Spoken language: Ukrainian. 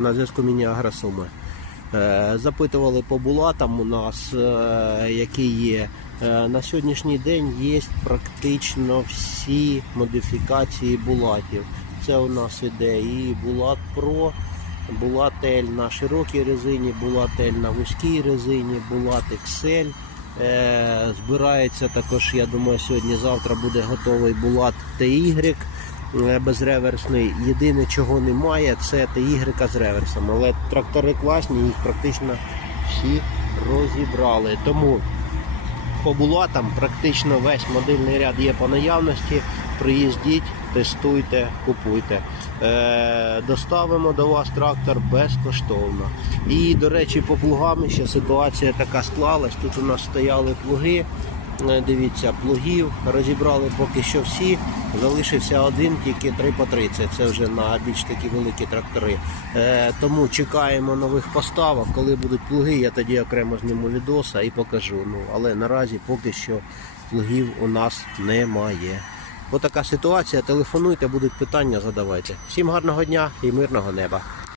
на зв'язку Міні-Агросуми. Е, Запитували по булатам у нас, е, які є. Е, На сьогоднішній день є практично всі модифікації булатів. Це у нас іде і Булат Про, Булат L на широкій резині, Булат L на вузькій резині, Булат. Е, Збирається також, я думаю, сьогодні-завтра буде готовий Булат е, безреверсний. Єдине, чого немає, це TY з реверсом. Але трактори класні, їх практично всі розібрали. Тому по булатам практично весь модельний ряд є по наявності. Приїздіть, тестуйте, купуйте. Е, доставимо до вас трактор безкоштовно. І, до речі, по плугам ще ситуація така склалась. Тут у нас стояли плуги. Е, Дивіться, плугів розібрали поки що всі. Залишився один, тільки 3 по 30. Це вже на більш такі великі трактори. Е, тому чекаємо нових поставок. Коли будуть плуги, я тоді окремо зніму відоса і покажу. Ну, але наразі поки що плугів у нас немає. Ось така ситуація. Телефонуйте, будуть питання, задавайте. Всім гарного дня і мирного неба.